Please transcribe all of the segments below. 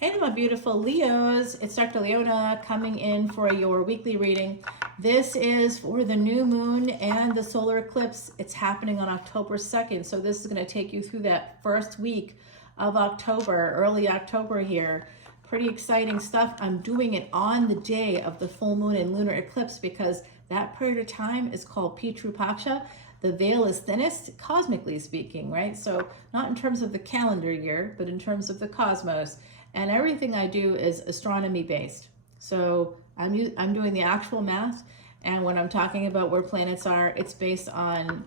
Hey, my beautiful Leos. It's Dr. Leona coming in for your weekly reading. This is for the new moon and the solar eclipse. It's happening on October 2nd. So this is going to take you through that first week of October, early October here. Pretty exciting stuff. I'm doing it on the day of the full moon and lunar eclipse because that period of time is called Pitru Paksha. The veil is thinnest, cosmically speaking, right? So not in terms of the calendar year, but in terms of the cosmos. And everything I do is astronomy based. So I'm doing the actual math, and when I'm talking about where planets are, it's based on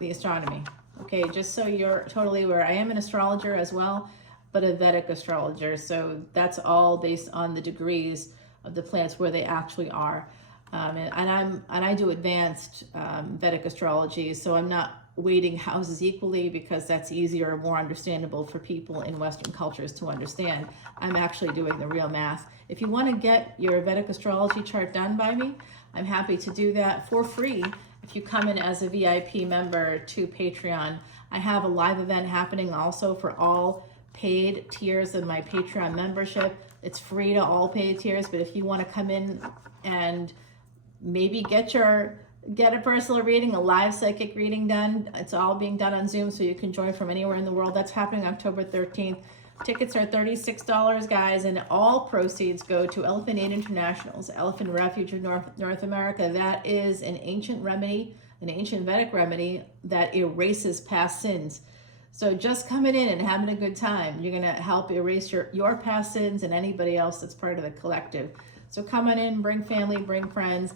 the astronomy. Okay, just so you're totally aware, I am an astrologer as well, but a Vedic astrologer. So that's all based on the degrees of the planets where they actually are. And I do advanced Vedic astrology, so I'm not weighting houses equally because that's easier or more understandable for people in Western cultures to understand. I'm actually doing the real math. If you want to get your Vedic astrology chart done by me, I'm happy to do that for free if you come in as a VIP member to Patreon. I have a live event happening also for all paid tiers of my Patreon membership. It's free to all paid tiers, but if you want to come in and maybe get a personal reading, a live psychic reading done. It's all being done on Zoom, so you can join from anywhere in the world. That's happening October 13th. Tickets are $36, guys, and all proceeds go to Elephant Aid International's Elephant Refuge of North America. That is an ancient remedy, an ancient Vedic remedy that erases past sins. So just coming in and having a good time, you're going to help erase your past sins and anybody else that's part of the collective. So come on in, bring family, bring friends.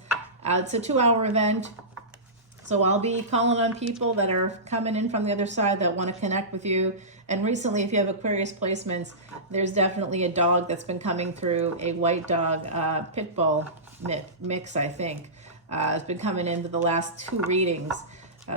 It's a 2-hour event. So I'll be calling on people that are coming in from the other side that want to connect with you. And recently, if you have Aquarius placements, there's definitely a dog that's been coming through, a white dog, pit bull mix, I think. It's been coming in for the last 2 readings.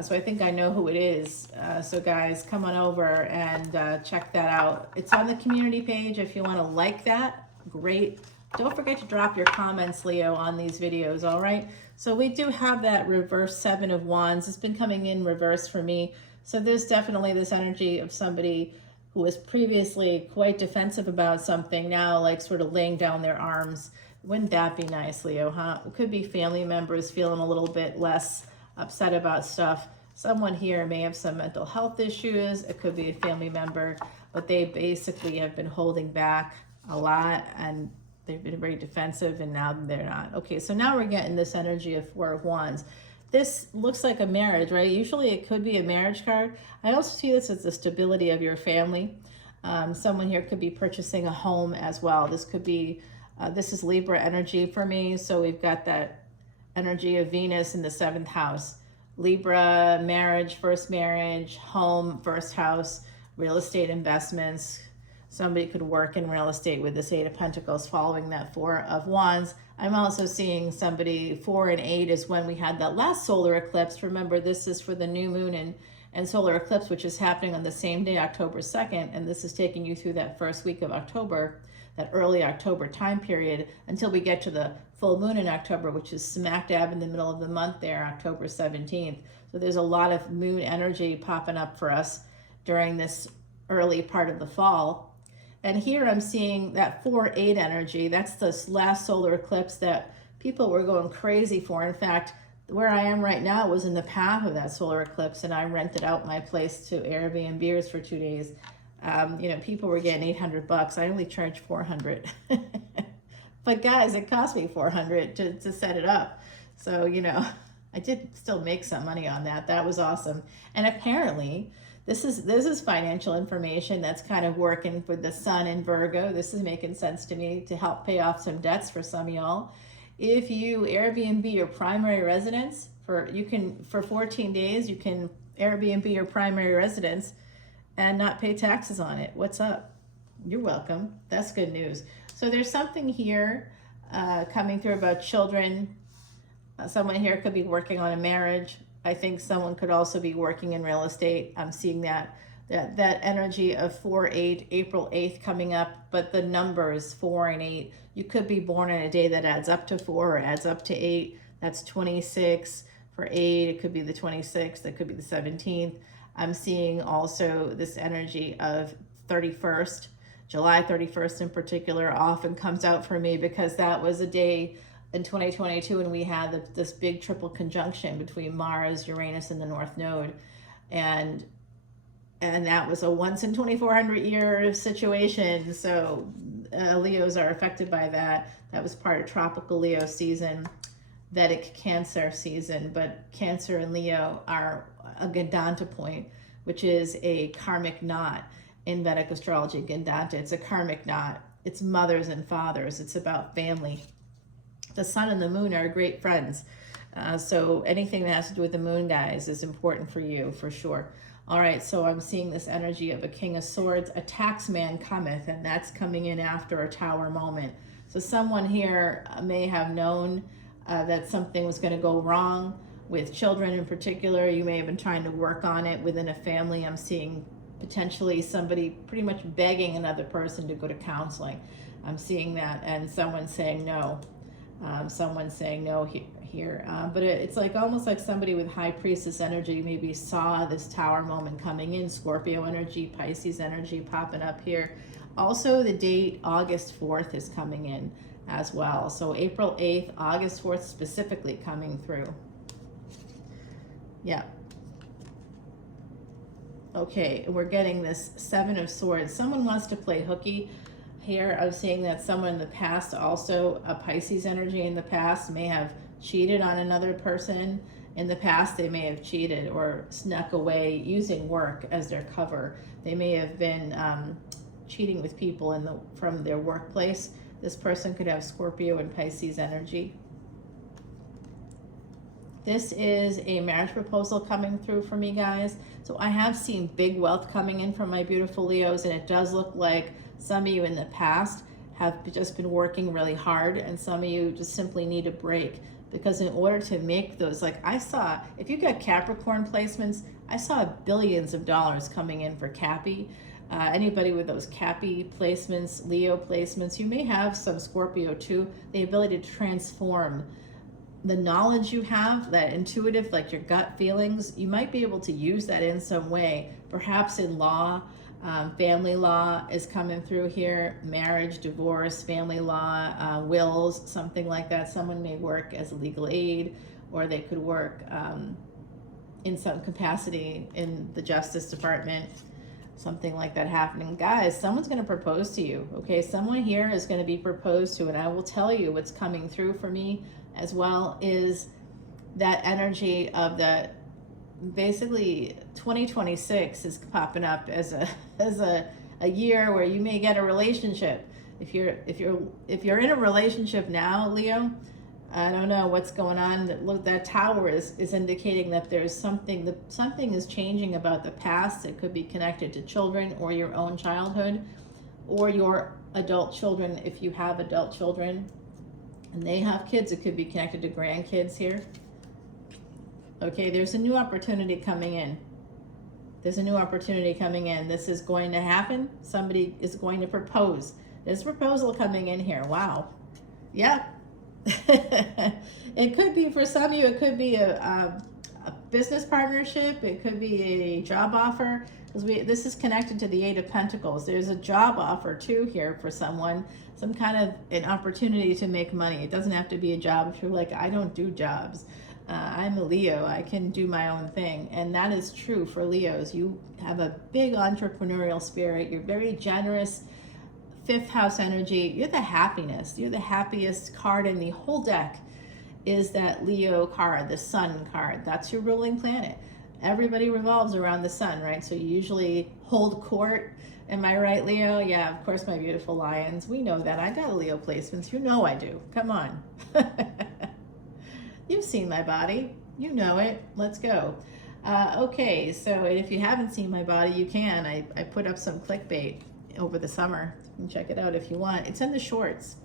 So I think I know who it is. So guys, come on over and check that out. It's on the community page if you want to like that. Great. Don't forget to drop your comments, Leo, on these videos, all right? So we do have that reverse 7 of Wands. It's been coming in reverse for me. So there's definitely this energy of somebody who was previously quite defensive about something, now like sort of laying down their arms. Wouldn't that be nice, Leo, huh? It could be family members feeling a little bit less upset about stuff. Someone here may have some mental health issues. It could be a family member, but they basically have been holding back a lot and they've been very defensive, and now they're not. Okay, so now we're getting this energy of 4 of Wands. This looks like a marriage, right? Usually it could be a marriage card. I also see this as the stability of your family. Someone here could be purchasing a home as well. This could be, this is Libra energy for me. So we've got that energy of Venus in the 7th house. Libra, marriage, first marriage, home, first house, real estate investments. Somebody could work in real estate with this 8 of Pentacles following that 4 of Wands. I'm also seeing somebody, 4 and 8 is when we had that last solar eclipse. Remember, this is for the new moon and solar eclipse, which is happening on the same day, October 2nd. And this is taking you through that first week of October, that early October time period, until we get to the full moon in October, which is smack dab in the middle of the month there, October 17th. So there's a lot of moon energy popping up for us during this early part of the fall. And here I'm seeing that 4-8 energy. That's this last solar eclipse that people were going crazy for. In fact, where I am right now was in the path of that solar eclipse, and I rented out my place to Airbnbers for 2 days. You know, people were getting $800. I only charged $400. But guys, it cost me $400 to set it up. So, you know, I did still make some money on that. That was awesome. And apparently, this is financial information that's kind of working with the sun in Virgo. This is making sense to me to help pay off some debts for some of y'all. If you Airbnb your primary residence for 14 days, you can Airbnb your primary residence and not pay taxes on it. What's up? You're welcome. That's good news. So there's something here coming through about children. Someone here could be working on a marriage. I think someone could also be working in real estate. I'm seeing that energy of 4-8, April 8th coming up, but the numbers 4 and 8, you could be born on a day that adds up to 4 or adds up to 8. That's 26. For 8, it could be the 26th, it could be the 17th. I'm seeing also this energy of 31st. July 31st in particular often comes out for me, because that was a day in 2022 when we had this big triple conjunction between Mars, Uranus, and the North Node. And that was a once in 2400 year situation. So Leos are affected by that. That was part of tropical Leo season, Vedic Cancer season. But Cancer and Leo are a Gandanta point, which is a karmic knot in Vedic astrology. Gandanta, it's a karmic knot. It's mothers and fathers. It's about family. The sun and the moon are great friends. So anything that has to do with the moon, guys, is important for you, for sure. All right, so I'm seeing this energy of a King of Swords. A taxman cometh, and that's coming in after a Tower moment. So someone here may have known that something was going to go wrong with children in particular. You may have been trying to work on it within a family. I'm seeing potentially somebody pretty much begging another person to go to counseling. I'm seeing that, and someone saying no. Someone saying no here. But it's like almost like somebody with High Priestess energy maybe saw this Tower moment coming in. Scorpio energy, Pisces energy popping up here. Also, the date August 4th is coming in as well. So April 8th, August 4th specifically coming through. Yeah. Okay, we're getting this Seven of Swords. Someone wants to play hooky. Here I'm seeing that someone in the past, also a Pisces energy in the past, may have cheated on another person. In the past, they may have cheated or snuck away using work as their cover. They may have been cheating with people from their workplace. This person could have Scorpio and Pisces energy. This is a marriage proposal coming through for me, guys. So I have seen big wealth coming in from my beautiful Leos, and it does look like some of you in the past have just been working really hard, and some of you just simply need a break, because in order to make those, like I saw, if you got Capricorn placements, I saw billions of dollars coming in for Cappy. Anybody with those Cappy placements, Leo placements, you may have some Scorpio too, the ability to transform the knowledge you have, that intuitive, like your gut feelings, you might be able to use that in some way, perhaps in law. Family law is coming through here, marriage, divorce, family law, wills, something like that. Someone may work as a legal aid, or they could work in some capacity in the Justice Department, something like that happening. Guys, someone's going to propose to you, okay? Someone here is going to be proposed to, and I will tell you what's coming through for me as well is that energy of the basically 2026 is popping up as a year where you may get a relationship. If you're in a relationship now, Leo, I don't know what's going on. Look, that Tower is indicating that there's something is changing about the past. It could be connected to children or your own childhood or your adult children. If you have adult children and they have kids, it could be connected to grandkids here. Okay, there's a new opportunity coming in. There's a new opportunity coming in. This is going to happen. Somebody is going to propose. There's a proposal coming in here. Wow. Yeah. It could be, for some of you, it could be a business partnership. It could be a job offer. This is connected to the Eight of Pentacles. There's a job offer too here for someone, some kind of an opportunity to make money. It doesn't have to be a job if you're like, I don't do jobs. I'm a Leo, I can do my own thing. And that is true for Leos. You have a big entrepreneurial spirit. You're very generous. Fifth house energy. You're the happiness. You're the happiest card in the whole deck is that Leo card, the sun card. That's your ruling planet. Everybody revolves around the sun, right? So you usually hold court. Am I right, Leo? Yeah, of course, my beautiful lions. We know that. I got Leo placements. You know I do. Come on. You've seen my body. You know it. Let's go. Okay, so if you haven't seen my body, you can. I put up some clickbait over the summer. You can check it out if you want. It's in the shorts.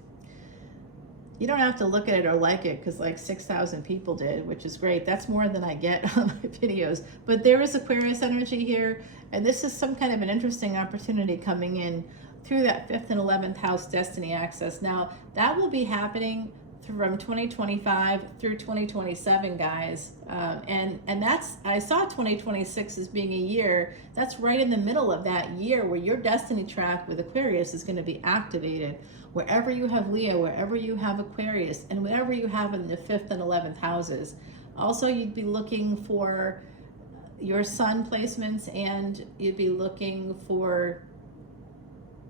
You don't have to look at it or like it because like 6,000 people did, which is great. That's more than I get on my videos. But there is Aquarius energy here, and this is some kind of an interesting opportunity coming in through that 5th and 11th house destiny axis. Now, that will be happening from 2025 through 2027, guys. And that's, I saw 2026 as being a year that's right in the middle of that year where your destiny track with Aquarius is going to be activated. Wherever you have Leo, wherever you have Aquarius, and whatever you have in the 5th and 11th houses. Also, you'd be looking for your sun placements, and you'd be looking for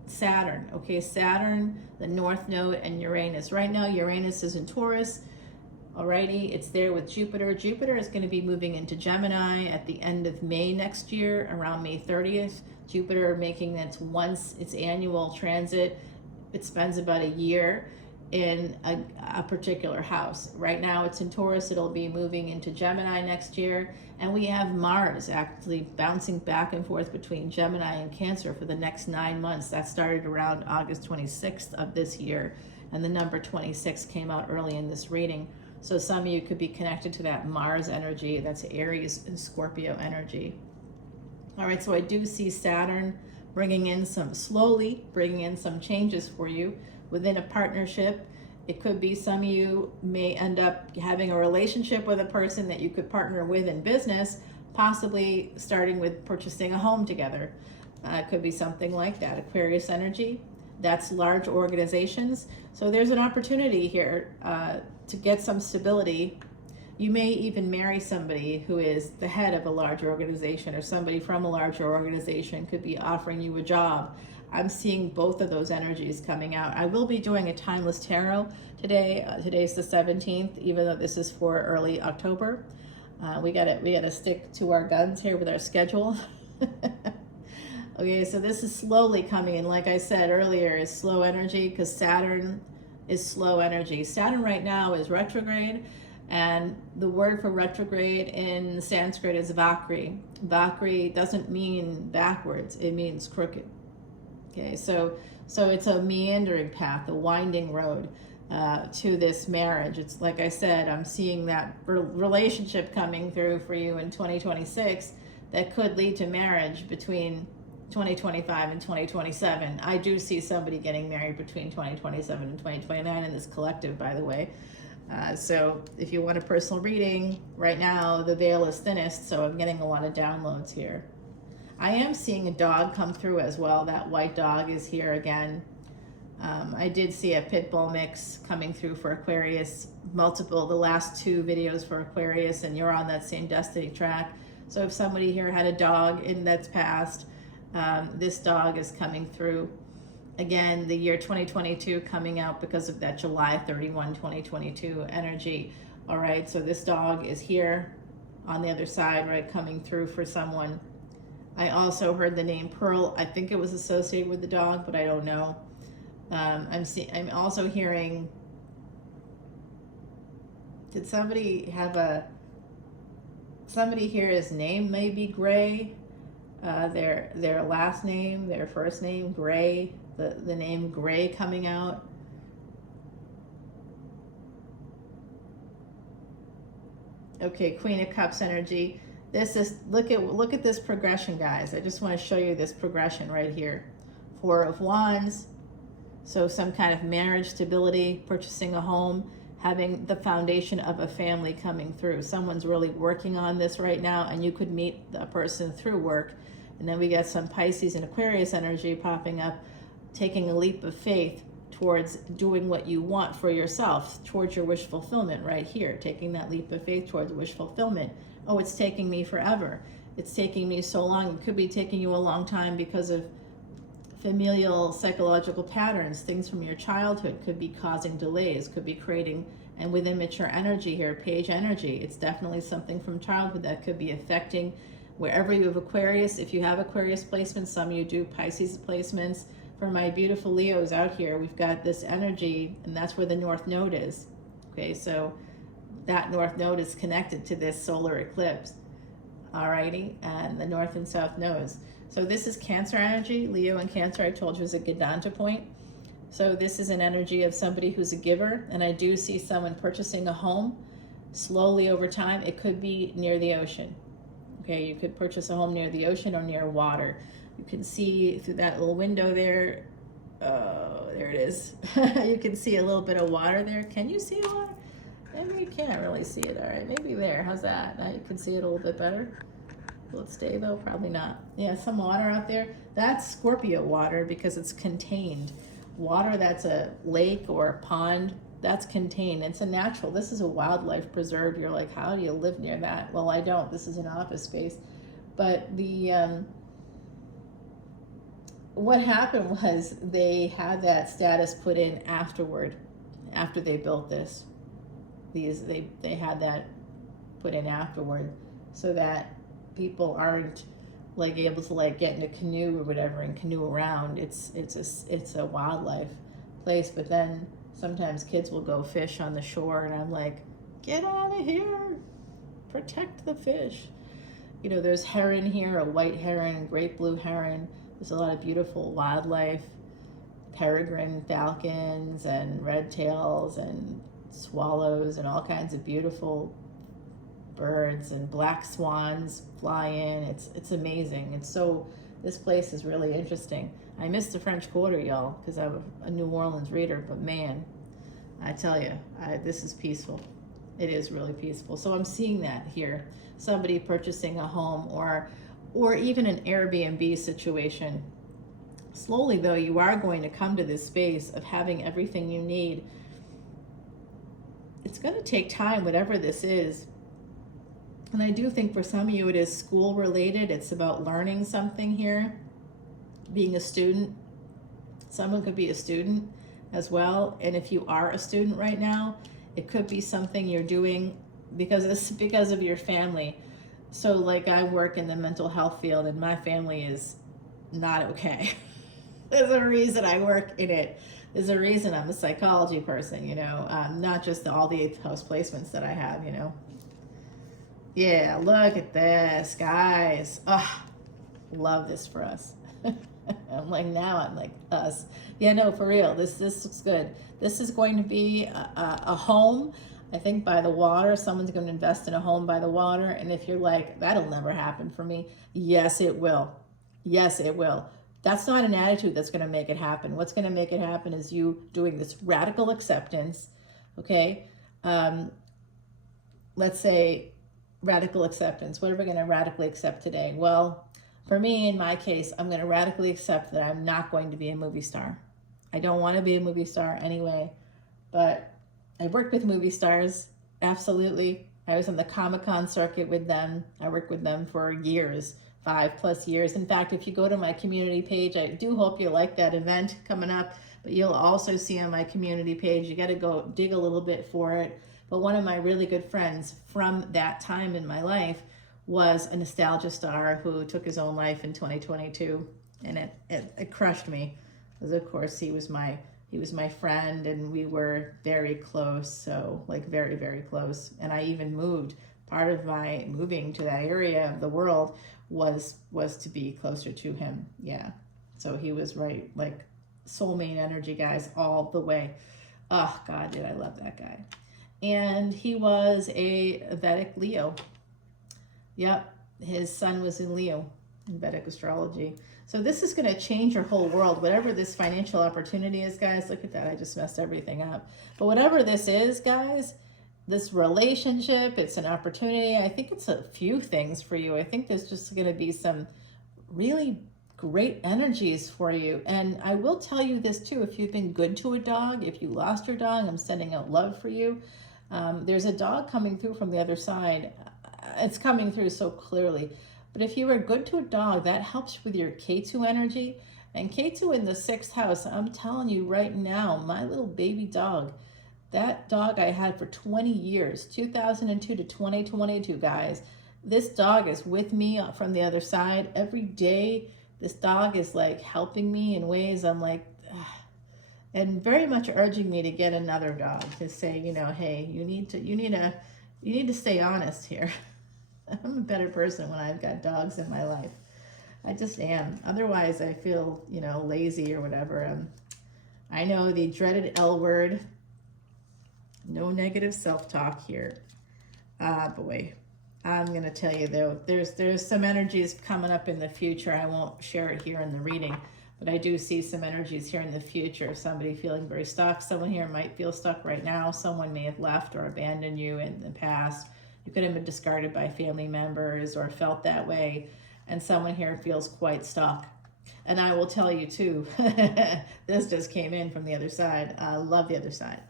Saturn. Okay, Saturn, the North Node, and Uranus. Right now, Uranus is in Taurus. Alrighty, it's there with Jupiter. Jupiter is going to be moving into Gemini at the end of May next year, around May 30th. Jupiter making its annual transit. It spends about a year in a particular house. Right now it's in Taurus. It'll be moving into Gemini next year. And we have Mars actually bouncing back and forth between Gemini and Cancer for the next 9 months. That started around August 26th of this year. And the number 26 came out early in this reading. So some of you could be connected to that Mars energy. That's Aries and Scorpio energy. All right, so I do see Saturn slowly bringing in some changes for you within a partnership. It could be some of you may end up having a relationship with a person that you could partner with in business, possibly starting with purchasing a home together. It could be something like that. Aquarius energy, that's large organizations. So there's an opportunity here to get some stability. You may even marry somebody who is the head of a large organization, or somebody from a larger organization could be offering you a job. I'm seeing both of those energies coming out. I will be doing a timeless tarot today. Today's the 17th, even though this is for early October. We gotta stick to our guns here with our schedule. Okay, so this is slowly coming in. Like I said earlier, is slow energy because Saturn is slow energy. Saturn right now is retrograde, and the word for retrograde in Sanskrit is Vakri. Vakri doesn't mean backwards, it means crooked. Okay, so it's a meandering path, a winding road to this marriage. It's like I said, I'm seeing that relationship coming through for you in 2026 that could lead to marriage between 2025 and 2027. I do see somebody getting married between 2027 and 2029 in this collective, by the way. So if you want a personal reading, right now the veil is thinnest, so I'm getting a lot of downloads here. I am seeing a dog come through as well. That white dog is here again. I did see a pit bull mix coming through for Aquarius, the last 2 videos for Aquarius, and you're on that same destiny track. So if somebody here had a dog that's passed, this dog is coming through. Again, the year 2022 coming out because of that July 31, 2022 energy. All right, so this dog is here on the other side, right, coming through for someone. I also heard the name Pearl. I think it was associated with the dog, but I don't know. I'm also hearing, did somebody have somebody here, his name may be Gray, their last name, their first name, Gray, the name Gray coming out. Okay, Queen of Cups energy. This is, look at this progression, guys. I just want to show you this progression right here. 4 of Wands. So some kind of marriage stability, purchasing a home, having the foundation of a family coming through. Someone's really working on this right now, and you could meet a person through work. And then we got some Pisces and Aquarius energy popping up, taking a leap of faith towards doing what you want for yourself, towards your wish fulfillment right here, taking that leap of faith towards wish fulfillment. Oh, it's taking me forever. It's taking me so long. It could be taking you a long time because of familial psychological patterns. Things from your childhood could be causing delays, could be creating, and with immature energy here, page energy, it's definitely something from childhood that could be affecting wherever you have Aquarius. If you have Aquarius placements, some of you do Pisces placements. For my beautiful Leos out here, we've got this energy, and that's where the North Node is. Okay, so that North Node is connected to this solar eclipse. Alrighty, and the North and South nodes. So this is Cancer energy. Leo and Cancer, I told you, is a Gadanta point. So this is an energy of somebody who's a giver, and I do see someone purchasing a home slowly over time. It could be near the ocean. Okay, you could purchase a home near the ocean or near water. You can see through that little window there, there it is. You can see a little bit of water there. Can you see water? Maybe you can't really see it. All right, maybe there. How's that? Now you can see it a little bit better. Will it stay though? Probably not. Yeah, some water out there. That's Scorpio water because it's contained. Water that's a lake or a pond, that's contained. It's a natural. This is a wildlife preserve. You're like, how do you live near that? Well, I don't. This is an office space. But the what happened was they had that status put in afterward, after they built this. They had that put in afterward so that people aren't like able to like get in a canoe or whatever and canoe around. It's a wildlife place, but then sometimes kids will go fish on the shore and I'm like, get out of here, protect the fish. You know, there's heron here, a white heron, great blue heron. There's a lot of beautiful wildlife, peregrine falcons and red tails and swallows and all kinds of beautiful birds, and black swans fly in. It's amazing. This place is really interesting. I missed the French Quarter, y'all, because I'm a New Orleans reader, but man, I tell you, this is peaceful. It is really peaceful. So I'm seeing that here. Somebody purchasing a home or even an Airbnb situation. Slowly, though, you are going to come to this space of having everything you need. It's going to take time, whatever this is. And I do think for some of you it is school related. It's about learning something here, being a student. Someone could be a student as well. And if you are a student right now, it could be something you're doing because of your family. So like I work in the mental health field and my family is not okay. There's a reason I work in it. There's a reason I'm a psychology person, you know, not just all the 8th house placements that I have, you know. Yeah, look at this, guys. Oh, love this for us. I'm like us. Yeah, no, for real. This looks good. This is going to be a home, I think, by the water. Someone's going to invest in a home by the water. And if you're like, that'll never happen for me. Yes, it will. Yes, it will. That's not an attitude that's going to make it happen. What's going to make it happen is you doing this radical acceptance, okay? Let's say radical acceptance. What are we going to radically accept today? Well, for me, in my case, I'm going to radically accept that I'm not going to be a movie star. I don't want to be a movie star anyway, but I worked with movie stars, absolutely. I was on the Comic-Con circuit with them. I worked with them for years, 5+ years. In fact, if you go to my community page, I do hope you like that event coming up, but you'll also see on my community page, you got to go dig a little bit for it. But one of my really good friends from that time in my life was a nostalgia star who took his own life in 2022, and it crushed me, because of course he was my friend and we were very close, so like very, very close. And I even moved. Part of my moving to that area of the world was to be closer to him. Yeah, so he was right, like soulmate energy, guys, all the way. Oh God, did I love that guy. And he was a Vedic Leo. Yep, his sun was in Leo in Vedic Astrology. So this is going to change your whole world. Whatever this financial opportunity is, guys, look at that. I just messed everything up. But whatever this is, guys, this relationship, it's an opportunity. I think it's a few things for you. I think there's just going to be some really great energies for you. And I will tell you this too, if you've been good to a dog, if you lost your dog, I'm sending out love for you. There's a dog coming through from the other side. It's coming through so clearly. But if you were good to a dog, that helps with your K2 energy. And K2 in the 6th house, I'm telling you right now, my little baby dog, that dog I had for 20 years, 2002 to 2022, guys. This dog is with me from the other side every day. This dog is like helping me in ways I'm like, ugh, and very much urging me to get another dog, to say, you know, hey, you need to stay honest here. I'm a better person when I've got dogs in my life. I just am. Otherwise, I feel, you know, lazy or whatever. I know the dreaded L word. No negative self-talk here. Boy, I'm going to tell you, though, there's some energies coming up in the future. I won't share it here in the reading. But I do see some energies here in the future of somebody feeling very stuck. Someone here might feel stuck right now. Someone may have left or abandoned you in the past. You could have been discarded by family members or felt that way. And someone here feels quite stuck. And I will tell you too, this just came in from the other side. I love the other side.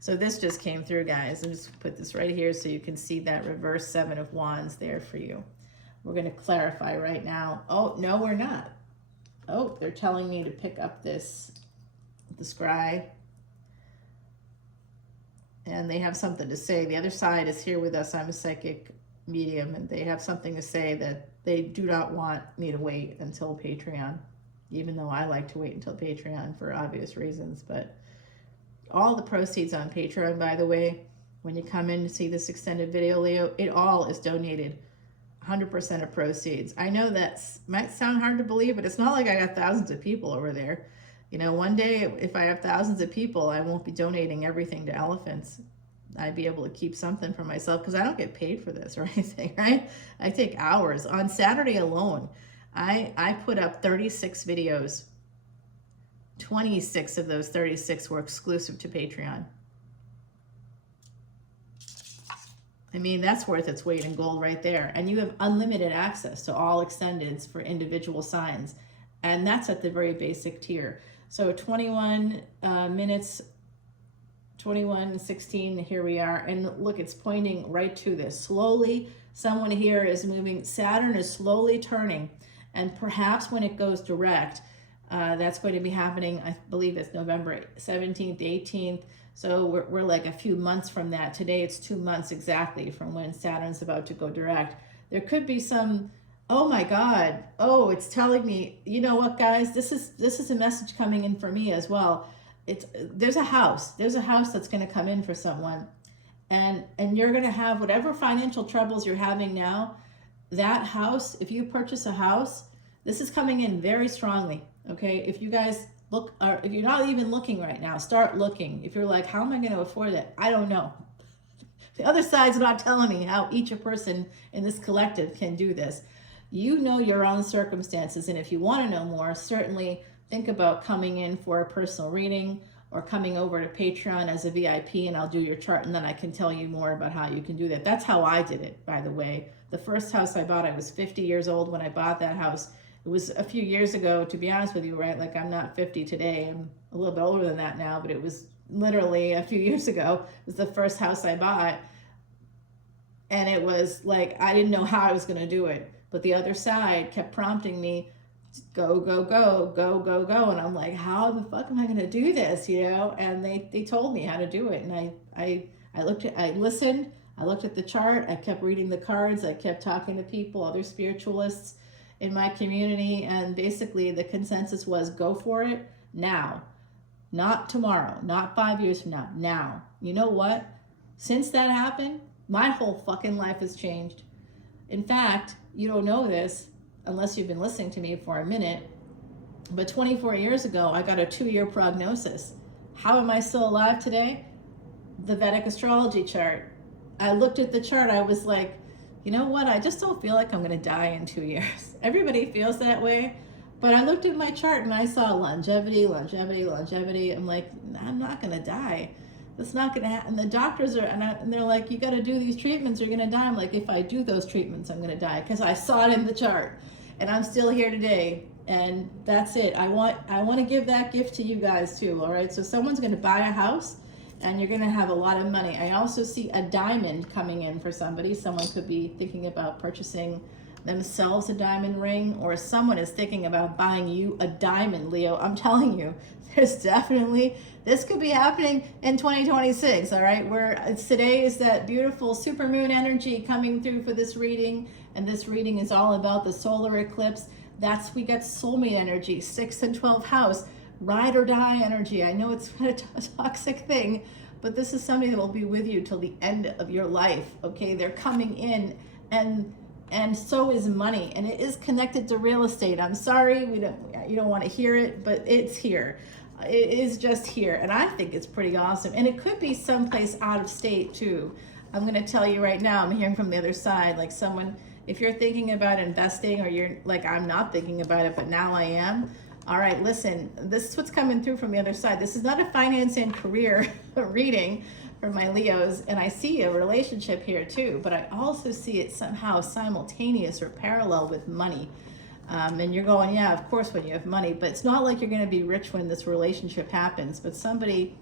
So this just came through, guys. And just put this right here so you can see that reverse 7 of Wands there for you. We're going to clarify right now. Oh, no, we're not. Oh, they're telling me to pick up the scry. And they have something to say. The other side is here with us. I'm a psychic medium, and they have something to say that they do not want me to wait until Patreon, even though I like to wait until Patreon for obvious reasons. But all the proceeds on Patreon, by the way, when you come in to see this extended video, Leo, it all is donated. 100% of proceeds. I know that might sound hard to believe, but it's not like I got thousands of people over there. You know, one day if I have thousands of people, I won't be donating everything to elephants. I'd be able to keep something for myself because I don't get paid for this or anything, right? I take hours. On Saturday alone, I put up 36 videos. 26 of those 36 were exclusive to Patreon. I mean, that's worth its weight in gold right there. And you have unlimited access to all extendeds for individual signs. And that's at the very basic tier. So 21 minutes, 21:16, here we are. And look, it's pointing right to this. Slowly, someone here is moving. Saturn is slowly turning. And perhaps when it goes direct, that's going to be happening, I believe it's November 17th, 18th. So we're like a few months from that. Today it's 2 months exactly from when Saturn's about to go direct. There could be some, oh my God, oh, it's telling me, you know what, guys, this is a message coming in for me as well. There's a house that's going to come in for someone, and you're going to have whatever financial troubles you're having now. That house, if you purchase a house, this is coming in very strongly. Okay, if you guys look, or if you're not even looking right now, start looking. If you're like, how am I going to afford it? I don't know. The other side's not telling me how each person in this collective can do this. You know your own circumstances, and if you want to know more, certainly think about coming in for a personal reading or coming over to Patreon as a VIP, and I'll do your chart, and then I can tell you more about how you can do that. That's how I did it, by the way. The first house I bought, I was 50 years old when I bought that house. It was a few years ago, to be honest with you, right? Like, I'm not 50 today. I'm a little bit older than that now, but it was literally a few years ago. It was the first house I bought. And it was like, I didn't know how I was going to do it. But the other side kept prompting me, go, go, go, go, go, go. And I'm like, how the fuck am I going to do this? You know? And they told me how to do it. And I listened. I looked at the chart. I kept reading the cards. I kept talking to people, other spiritualists in my community, and basically the consensus was go for it now, not tomorrow, not 5 years from now. You know what? Since that happened, my whole fucking life has changed. In fact, you don't know this unless you've been listening to me for a minute, but 24 years ago, I got a 2-year prognosis. How am I still alive today? The Vedic Astrology chart. I looked at the chart, I was like, you know what? I just don't feel like I'm going to die in 2 years. Everybody feels that way. But I looked at my chart and I saw longevity. I'm like, I'm not going to die. That's not going to happen. The doctors are, and they're like, you got to do these treatments, you're going to die. I'm like, if I do those treatments, I'm going to die, because I saw it in the chart. And I'm still here today. And that's it. I want to give that gift to you guys too. All right. So someone's going to buy a house, and you're going to have a lot of money. I also see a diamond coming in for somebody. Someone could be thinking about purchasing themselves a diamond ring, or someone is thinking about buying you a diamond, Leo. I'm telling you, there's definitely, this could be happening in 2026, all right? Today is that beautiful supermoon energy coming through for this reading, and this reading is all about the solar eclipse. We got soulmate energy, 6th and 12th house. Ride or die energy. I know it's a toxic thing, but this is somebody that will be with you till the end of your life. Okay, they're coming in, and so is money, and it is connected to real estate. I'm sorry, you don't want to hear it, but it's here. It is just here, and I think it's pretty awesome. And it could be someplace out of state too. I'm going to tell you right now. I'm hearing from the other side, like someone. If you're thinking about investing, or you're like, I'm not thinking about it, but now I am. All right, listen, this is what's coming through from the other side. This is not a finance and career reading for my Leos, and I see a relationship here too, but I also see it somehow simultaneous or parallel with money. And you're going, yeah, of course, when you have money, but it's not like you're going to be rich when this relationship happens, but somebody,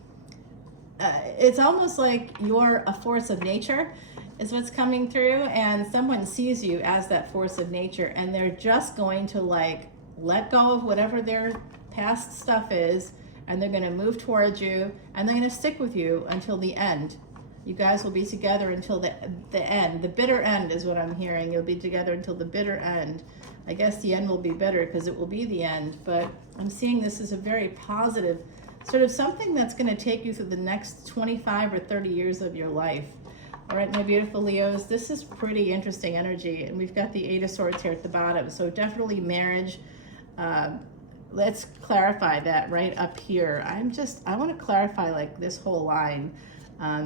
it's almost like you're a force of nature is what's coming through, and someone sees you as that force of nature, and they're just going to like let go of whatever their past stuff is, and they're going to move towards you, and they're going to stick with you until the end. You guys will be together until the end. The bitter end is what I'm hearing. You'll be together until the bitter end. I guess the end will be better because it will be the end, but I'm seeing this as a very positive, sort of something that's going to take you through the next 25 or 30 years of your life. All right, my beautiful Leos, this is pretty interesting energy, and we've got the Eight of Swords here at the bottom, so definitely marriage. Let's clarify that right up here. I want to clarify like this whole line.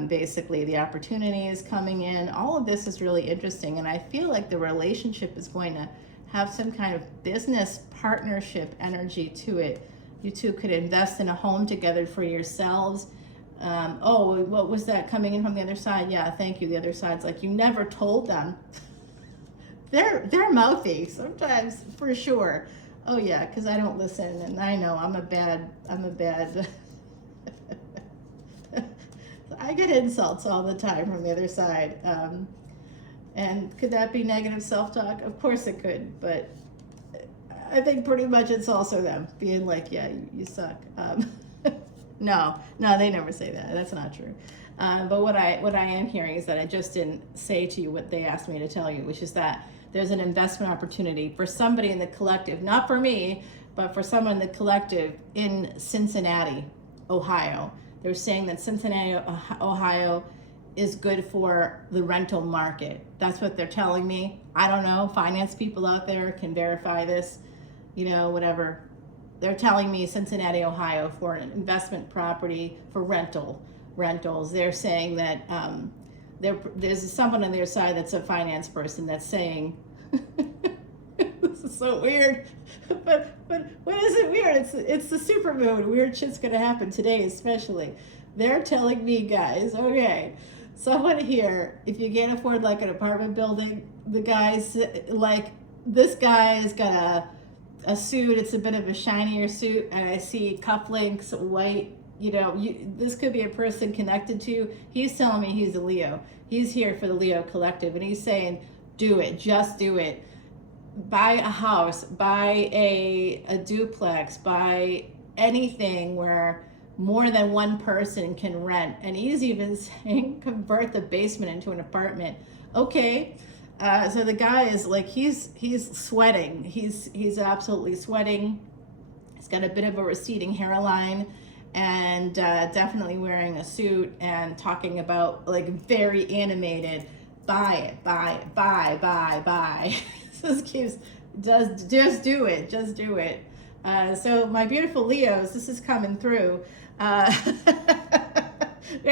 Basically, the opportunities coming in, all of this is really interesting, and I feel like the relationship is going to have some kind of business partnership energy to it. You two could invest in a home together for yourselves. Oh, what was that coming in from the other side? Yeah, thank you. The other side's like, you never told them. They're mouthy sometimes, for sure. Oh yeah, because I don't listen, and I know I'm a bad I get insults all the time from the other side. And could that be negative self-talk? Of course it could, but I think pretty much it's also them being like, yeah, you suck. No, they never say that. That's not true. But what I am hearing is that I just didn't say to you what they asked me to tell you, which is that there's an investment opportunity for somebody in the collective, not for me, but for someone in the collective in Cincinnati, Ohio. They're saying that Cincinnati, Ohio is good for the rental market. That's what they're telling me. I don't know. Finance people out there can verify this, whatever. They're telling me Cincinnati, Ohio for an investment property for rentals. They're saying that there's someone on their side that's a finance person that's saying, this is so weird, but what is it weird? It's the supermoon. Weird shit's gonna happen today, especially. They're telling me, guys, okay, someone here, if you can't afford like an apartment building, the guy's like, this guy has got a suit. It's a bit of a shinier suit, and I see cufflinks, white. This could be a person connected to you. He's telling me he's a Leo. He's here for the Leo collective, and he's saying, do it, just do it. Buy a house, buy a duplex, buy anything where more than one person can rent. And he's even saying convert the basement into an apartment. Okay, so the guy is like, he's sweating. He's absolutely sweating. He's got a bit of a receding hairline, and definitely wearing a suit and talking about like very animated, buy it. Just do it. So my beautiful Leos, this is coming through. You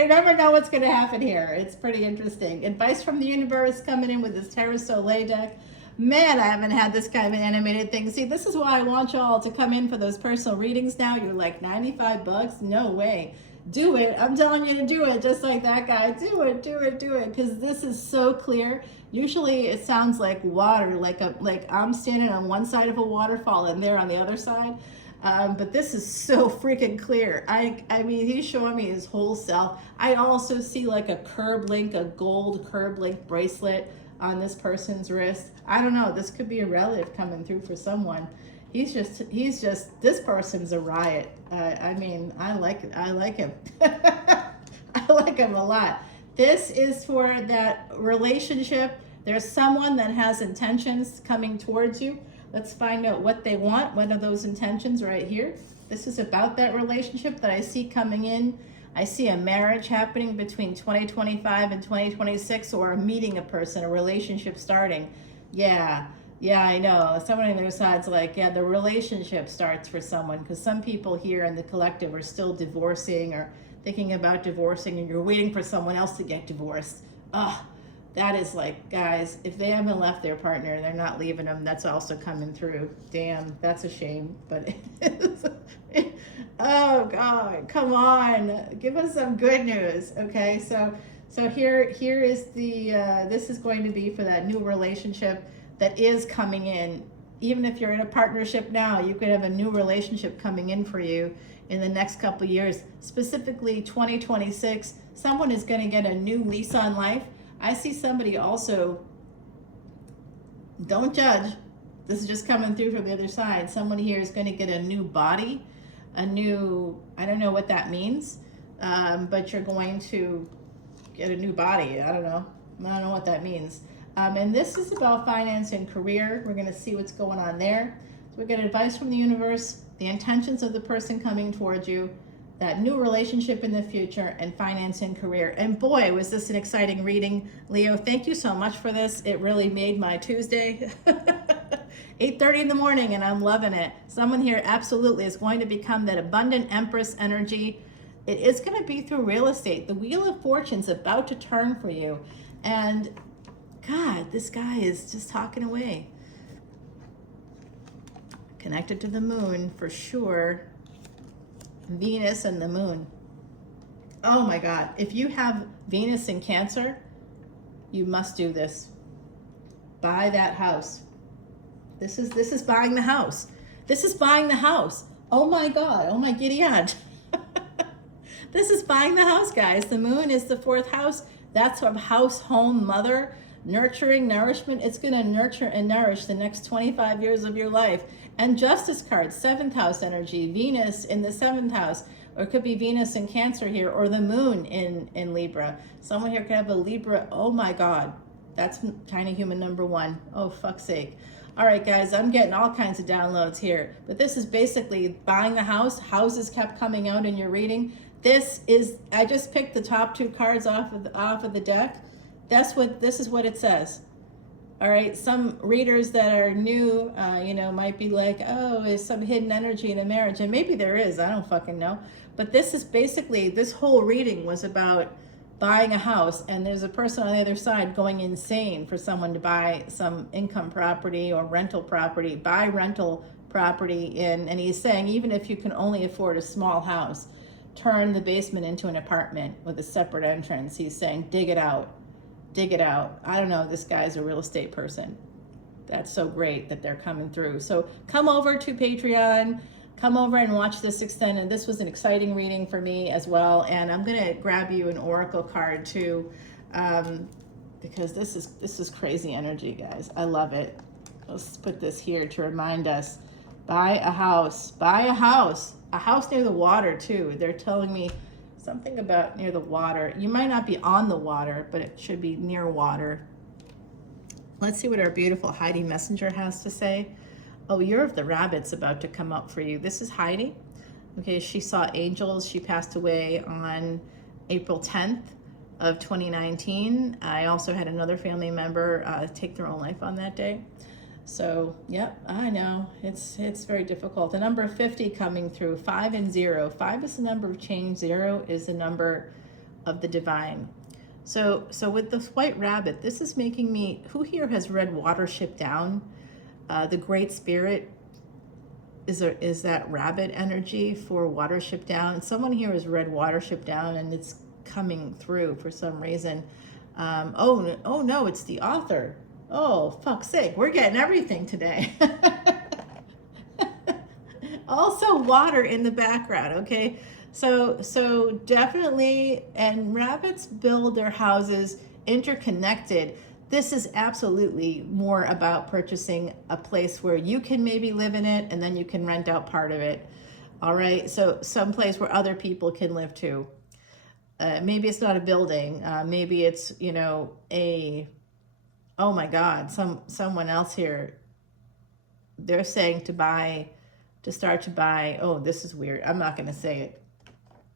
never know what's going to happen here. It's pretty interesting. Advice from the universe coming in with this Terra Soleil deck. Man, I haven't had this kind of an animated thing. See, this is why I want y'all to come in for those personal readings now. You're like, $95? No way. Do it. I'm telling you to do it, just like that guy. Do it, because this is so clear. Usually it sounds like water, like I'm standing on one side of a waterfall and they're on the other side. But this is so freaking clear. I mean, he's showing me his whole self. I also see like a gold curb link bracelet on this person's wrist. I don't know. This could be a relative coming through for someone. He's just, this person's a riot. I mean, I like him. I like him a lot. This is for that relationship. There's someone that has intentions coming towards you. Let's find out what they want. What are those intentions right here? This is about that relationship that I see coming in. I see a marriage happening between 2025 and 2026, or meeting a person, a relationship starting. Yeah, I know. Someone on their side's like, yeah, the relationship starts for someone, because some people here in the collective are still divorcing or thinking about divorcing, and you're waiting for someone else to get divorced. That is like, guys, if they haven't left their partner, they're not leaving them. That's also coming through. Damn, that's a shame. But oh God, come on, give us some good news. Okay, so here is the this is going to be for that new relationship that is coming in. Even if you're in a partnership now, you could have a new relationship coming in for you in the next couple of years. Specifically 2026, someone is going to get a new lease on life. I see somebody also, don't judge, this is just coming through from the other side. Someone here is going to get a new body, a new, I don't know what that means, but you're going to get a new body. I don't know what that means. And this is about finance and career. We're going to see what's going on there. So we get advice from the universe, the intentions of the person coming towards you, that new relationship in the future, and finance and career. And boy, was this an exciting reading. Leo, thank you so much for this. It really made my Tuesday. 8:30 in the morning, and I'm loving it. Someone here absolutely is going to become that abundant Empress energy. It is going to be through real estate. The Wheel of Fortune's about to turn for you. And God, this guy is just talking away. Connected to the moon for sure. Venus and the moon. Oh my God. If you have Venus in Cancer, you must do this. Buy that house. This is buying the house. This is buying the house. Oh my God. Oh my giddy aunt. This is buying the house, guys. The moon is the fourth house. That's a house, home, mother, nurturing, nourishment. It's going to nurture and nourish the next 25 years of your life. And Justice card, seventh house energy, Venus in the seventh house, or it could be Venus in Cancer here, or the moon in Libra. Someone here could have a Libra. Oh my God, that's tiny human number one. Oh, fuck's sake. All right, guys, I'm getting all kinds of downloads here, but this is basically buying the house. Houses kept coming out in your reading. This is, I just picked the top two cards off of the deck. This is what it says. All right, some readers that are new, might be like, oh, is some hidden energy in a marriage? And maybe there is, I don't fucking know. But this is basically, this whole reading was about buying a house, and there's a person on the other side going insane for someone to buy some income property or rental property, buy rental property and he's saying, even if you can only afford a small house, turn the basement into an apartment with a separate entrance. He's saying, dig it out. Dig it out. I don't know, this guy's a real estate person. That's so great that they're coming through. So come over to Patreon, come over and watch this extended. This was an exciting reading for me as well. And I'm gonna grab you an oracle card too, because this is crazy energy, guys. I love it. Let's put this here to remind us. Buy a house, buy a house near the water too. They're telling me something about near the water. You might not be on the water, but it should be near water. Let's see what our beautiful Heidi Messenger has to say. Oh, Year of the Rabbit's about to come up for you. This is Heidi. Okay, she saw angels. She passed away on April 10th of 2019. I also had another family member take their own life on that day. So, yep, I know, it's very difficult. The number 50 coming through, 5 and 0. 5 is the number of change, 0 is the number of the divine. So with this white rabbit, this is making me, who here has read Watership Down? The Great Spirit is that rabbit energy for Watership Down. Someone here has read Watership Down and it's coming through for some reason. Oh no, it's the author. Oh, fuck's sake, we're getting everything today. Also water in the background, okay? So definitely, and rabbits build their houses interconnected. This is absolutely more about purchasing a place where you can maybe live in it and then you can rent out part of it. All right, so some place where other people can live too. Maybe it's not a building. Maybe it's, oh my God, someone else here, they're saying to start to buy, oh, this is weird. I'm not gonna say it,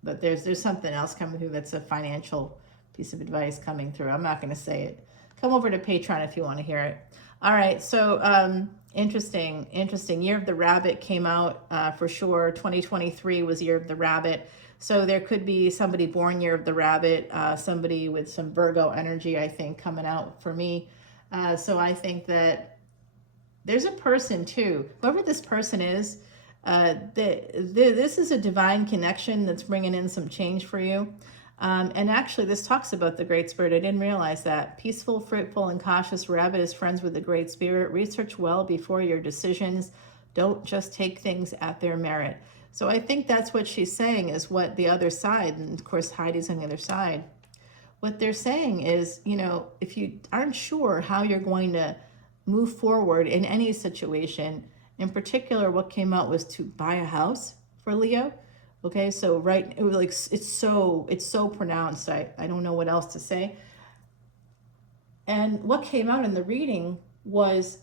but there's something else coming through that's a financial piece of advice coming through. I'm not gonna say it. Come over to Patreon if you wanna hear it. All right, so interesting. Year of the Rabbit came out for sure. 2023 was Year of the Rabbit. So there could be somebody born year of the rabbit, somebody with some Virgo energy, I think, coming out for me. So I think that there's a person too. Whoever this person is, this is a divine connection that's bringing in some change for you. And actually, this talks about the Great Spirit. I didn't realize that. Peaceful, fruitful, and cautious rabbit is friends with the Great Spirit. Research well before your decisions. Don't just take things at their merit. So I think that's what she's saying, is what the other side, and of course Heidi's on the other side, what they're saying is, you know, if you aren't sure how you're going to move forward in any situation, in particular what came out was to buy a house for Leo. Okay, so right, it was like, it's so pronounced, I don't know what else to say. And what came out in the reading was,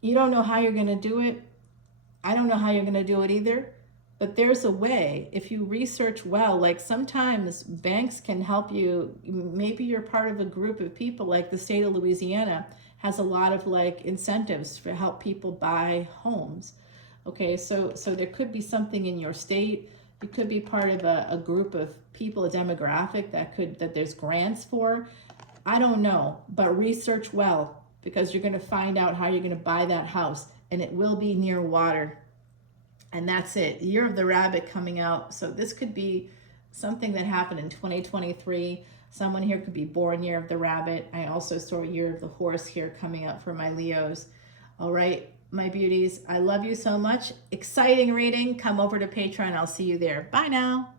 you don't know how you're going to do it. I don't know how you're going to do it either. But there's a way, if you research well. Like sometimes banks can help you. Maybe you're part of a group of people, like the state of Louisiana has a lot of like incentives to help people buy homes. Okay, so there could be something in your state. You could be part of a group of people, a demographic that there's grants for. I don't know, but research well, because you're going to find out how you're going to buy that house, and it will be near water. And that's it. Year of the rabbit coming out. So this could be something that happened in 2023. Someone here could be born year of the rabbit. I also saw year of the horse here coming out for my Leos. All right, my beauties, I love you so much. Exciting reading. Come over to Patreon. I'll see you there. Bye now.